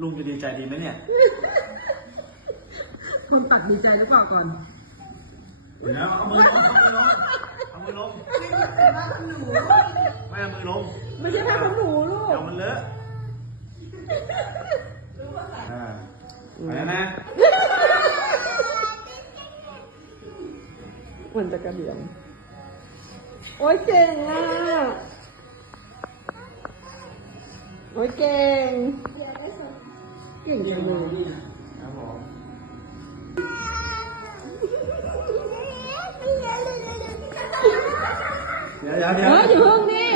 ลุงจะดีใจดีไหมเนี่ย คนตัดดีใจแล้วเปล่าก่อนเอามือลงเอามือลงเอามือลง ไม่ใช่ผ้าหนูไม่เอามือลงไม่ใช่ผ้าของหนูลูกเอามันเลอะร่ะคะไปแล้วนะเหมือนจะกระเบียงโอ้ยเก่งนะโอ้ยเก่งเก่งจังเลยเดี๋ยวอยู่ห้องนี่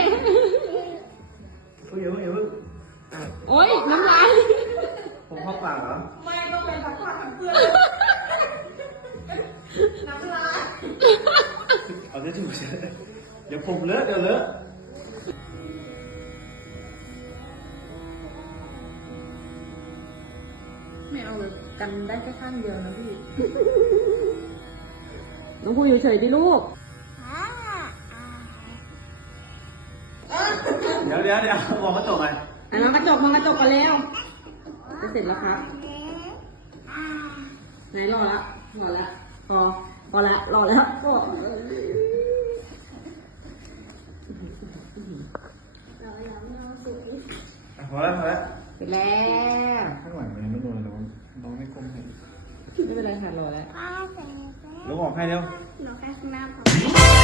ผู้อยู่ห้องอยู่โอ้ยน้ำลายผมเข้าปากเหรอไม่ต้องเป็นสักพักเพื่อนน้ำลายเอาเดี๋ยวจิ้มเดี๋ยวผมเลอะเดี๋ยวเลอะม่เอาเลยกันได้แค่ข้างเดียวนะพี่น้องพูอยู่เฉยดิลูกเดี๋ยวเดี๋ยวเดี๋ยวมองกระจกไปอมอนกระจกมองกระจกก่นแล้วจะเสร็จแล้วครับไหนรอละรอละพอพอละรอแล้วพอพอแล้วพอแล้วเสร็จแล้วตน้องนองไม่กลมเลยไม่เป็นไรค่ะรอแล้ว แล้วออกให้เร็วหนูแค่ข้างหน้าพอ